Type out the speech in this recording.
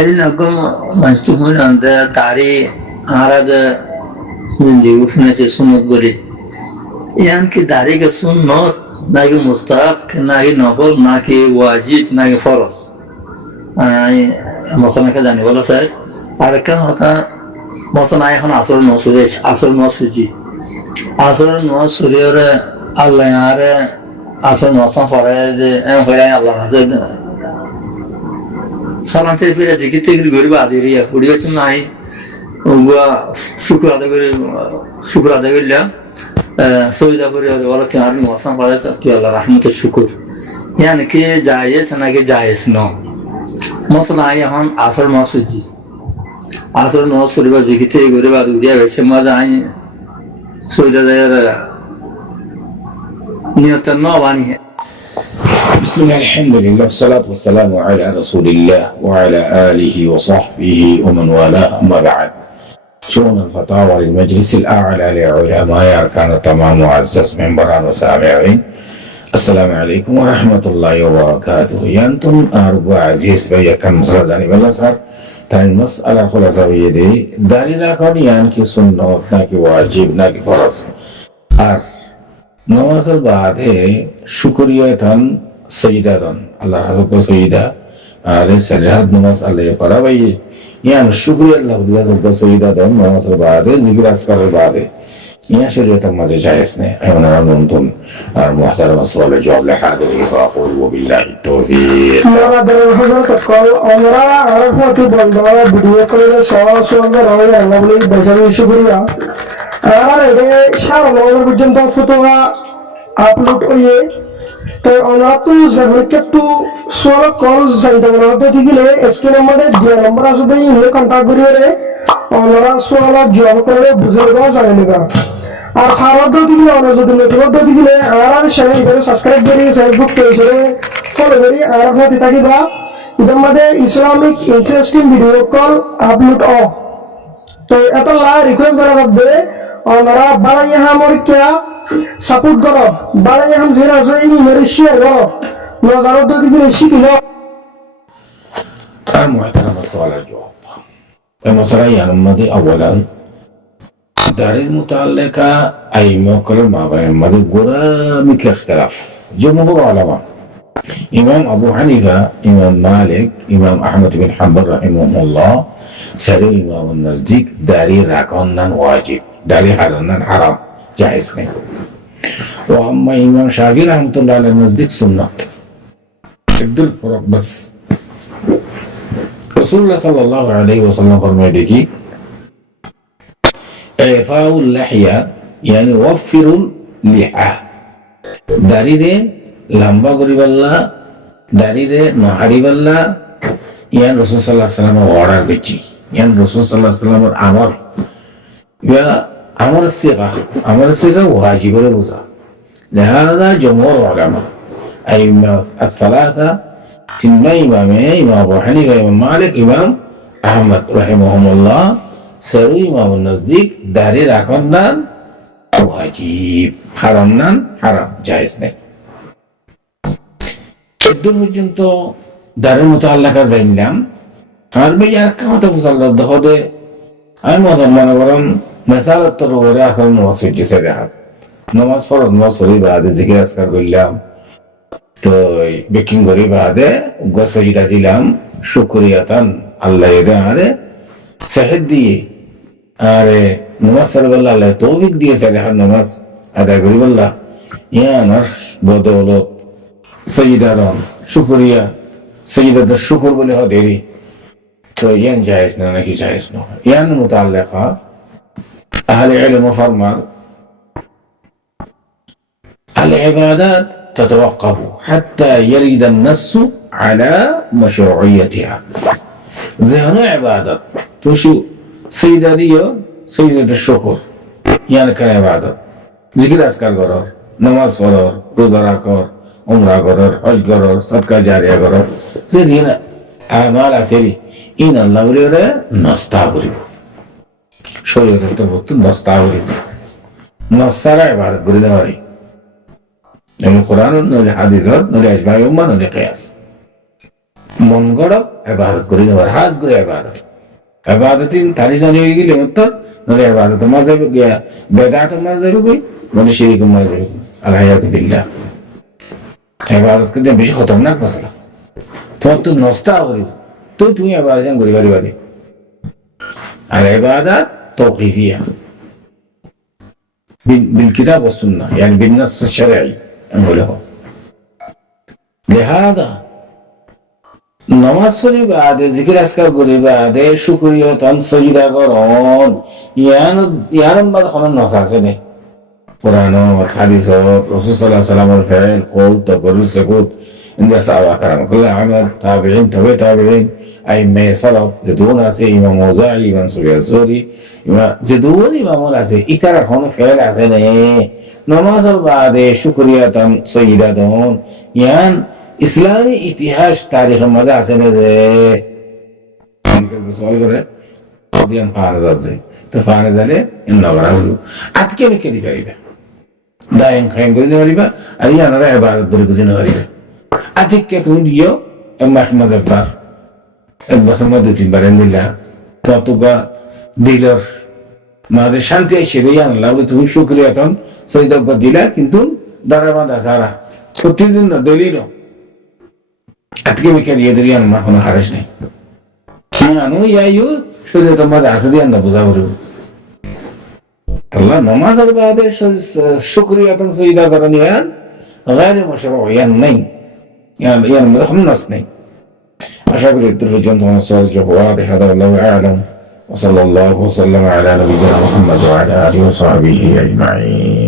এদিনকম মাঝটি হইলাম যে দাড়ি আরাদে জিন্দিগি শুনেছে সুন্নত বলি ইয়ান কি দাড়ি কে সুন্নত নাকি মুস্তাহাব নাকি নফল নাকি ওয়াজিব নাকি ফরজ মশলাকে জানি বলো স্যার আর একটা কথা মশলা এখন আসর নসুজি আসর নসুরিয়রে আল্লাহ আরে আসর নসা পরে যে আল্লাহ আছে সালান্তের ফিরে জিকির টিকির গরিব আদিরিয়া উড়িয়েছে নাই শুক্র আদায় করলাম সবিদা করে বলো কি আর মশা পড়ে কি আল্লাহ রহমতের শুকুর ইয়ানি কি জায়েজ নাকি জায়েজ ন মশলা এখন আসর নসুজি আসর নসুরি বা জিকির থেকে গরিব আদি উড়িয়া গেছে মজা আই সবিদা নিয়তের ন বানিয়ে بسم الله الحمد لله والصلاة والسلام على رسول الله وعلى آله وصحبه ومن والاه أما بعد شؤون الفتاوى للمجلس الأعلى لعلماء أركان التمام معزز منبران وسامعين السلام عليكم ورحمة الله وبركاته ينتم أرجو عزيز بيا كان مسألة زاني بالله صار تاني المسألة خلاصة بيدي داري راكون يانكي سنة ناكي واجب ناكي فرض نمازر بعده شكرية সৈয়দাদন আল্লাহর হাজব সৈয়দা আর সাজহাদ নামাজ আল্লাহ পড়া ভাই ইয়ান শুকরিয়া আল্লাহ হাজব সৈয়দাদন নামাজের বাদে জিকির আজকারের বাদে ইয়া শরীয়তের মাঝে জায়েজ নেই এমন নতুন আর মুহতারাম সালে জবাব হাদির ফাকুল বিল্লাহি তাওফীক আমাদের হযরত কল আমরা আরফাতি বন্ধ ভিডিও করে সুন্দর হয় আল্লাহ বলি বেজায় শুকরিয়া আর এটা সারা নভেম্বর পর্যন্ত ফটোয়া আপলোড হয়ে তো আমরা তো জানলে একটু সোল কল জানতে পারবো দিলে স্ক্রিন আমাদের যে নম্বর আছে দেই ইলে কন্টাক্ট করিয়ে আমরা সোল জব করে বুঝে দেওয়া জানে নিবা আর খারাপ দিলে আমরা যদি নেটওয়ার্ক দিলে আর চ্যানেল করে সাবস্ক্রাইব করি ফেসবুক পেজে ফলো করি আর হতে থাকিবা এর মধ্যে Islamic interesting video call upload অ তো এত লা রিকোয়েস্ট করা হবে ওনারা বাড়াইয়া আমার কিয়া সাপোর্ট করো বাড়াইয়া হাম ফের আছে এই নরিশিয়া করো নজারত দিকে শিখিল المحترم السؤال الجواب المسألة يعني أولا دار المتعلقة أي موكل ما بين مدى قرامك اختلاف جمهور علماء إمام أبو حنيفة إمام مالك إمام أحمد بن حنبل رحمه الله سري إمام النزديك داري راكونا واجب داري حرنا حرام جائز نہیں وأما إمام شافعي رحمة الله على النزديك سنة عبد الفرق بس رسول الله صلى الله عليه وسلم فرمائے دیکھی إعفاء اللحية يعني وفر اللحى داري رے لمبا کری بالله داري رے نہاری بالله يعني رسول صلى الله عليه وسلم order করছি يعني رسول صلى الله عليه وسلم امر يا امر الصيغه واجب الوزا لهذا جمهور العلماء أي الثلاثة تنمى إمامين إمام أبو حنيفة إمام مالك إمام أحمد رحمهم الله سروا إمام النزديك داري راكونا واجب حرامنا حرام جائز نہیں একদম পর্যন্ত দারের মুতাআল্লাকা জানলাম আর ভাই আর কথা বুঝাল দহদে আমি মনে করেন মেসালত তোর ওরে আসল মসজিদ গেছে দেখাত নামাজ পড়ো নামাজ পড়ি বাদে জিকির আজকার করলাম তো বেকিং করি বাদে গসজিদা দিলাম শুকরিয়াতান আল্লাহ এদে আরে সাহেদ দিয়ে আরে নামাজ পড়বল্লা আল্লাহ তৌফিক দিয়েছে দেখাত নামাজ আদায় করি বললা ইয়ানার বদৌলত সৈয়দাদন শুকরিয়া সৈয়দাদের শুকর বলে হদেরি তো ইয়ান জায়েজ না নাকি জায়েজ না ইয়ান মুতাআল্লাকা আহলে ইলম ফরমান العبادات تتوقف حتى يرد النص على مشروعيتها ذهن عبادات توشو سيدة ديو سيدة الشكر يعني كان عبادات ذكر أذكار قرار نماز قرار روزة راكور عمره قرار حج قرار صدقة جارية قرار زين أعمال عسيري إن الله وليه نستعبري شريعة التوبة نستعبري نصارى عبادات قرينا هاري نولي قرآن نولي حديثات نولي أجماع يوم نولي قياس মন গড়ক ইবাদত করি নেওয়ার হাজ করে ইবাদত ইবাদতিন তারি নানি হয়ে গেলে অর্থাৎ নলে ইবাদত মাঝে গিয়া বেদাত মাঝে যাবে নলে শিরিক মাঝে যাবে আলহায়াতু বিল্লাহ ইবাদত করতে বেশি খতরনাক মশলা তোমার তো নষ্টা করিব তো তুমি ইবাদত করি পারিবারে আর ইবাদত তৌকিফিয়া بالكتاب والسنة يعني بالنص الشرعي نقوله لهذا নামাজ পড়ি বাদে জিকির আজকার করি বাদে শুকরিয়া তান সজিদা করন ইয়ান বাদ খনন নস আছে নে কোরআন ও হাদিস ও রাসূল সাল্লাল্লাহু আলাইহি ওয়াসাল্লামের ফেল কল তাকরুর সুকুত ইনদা সাহাবা کرام কুল আমল তাবিঈন তাবিঈন আই মে সালাফ যদুন আছে ইমাম মুজাহি ইমাম সুফিয়াসুরি যদুন ইমাম আছে ইতারা হন ফেল আছে নে নামাজের বাদে শুকরিয়া তান সজিদা দন ইয়ান ইসলামী ইতিহাস তারিখের মধ্যে আছে না যে সওয়াল করে দিয়ান ফারাজ আছে তো ফারাজ আলে নগরা হলো আজকে আমি কেদি পারিবা দায়ন খাইন করে দিবা আর ইয়ানারা ইবাদত করে বুঝিনা পারিবা আজকে তুমি দিও মাহমুদ আকবর এক বছর মধ্যে তিনবার দিলা কতগা দিলর মাদের শান্তি এসে ইয়ান লাগলে তুমি শুকরিয়া তন সৈদক দিলা কিন্তু দারাবান্ধা সারা প্রতিদিন না দলিল আজকে বিকেল ইয়ে দরিয়ান মা কোনো হারেস নেই আনু ইয়াইও শরীরে তোমার আছে দিয়ান না বোঝা করব তাহলে নামাজের বাদে শুকরিয়া তন সজদা করেন ইয়ান غير مشروع ইয়ান নাই ইয়ান মধ্যে কোনো নাস নেই আশা করি পর্যন্ত আমার সওয়াল জবাব واضح هذا والله اعلم وصلى الله وسلم على نبينا محمد وعلى اله وصحبه اجمعين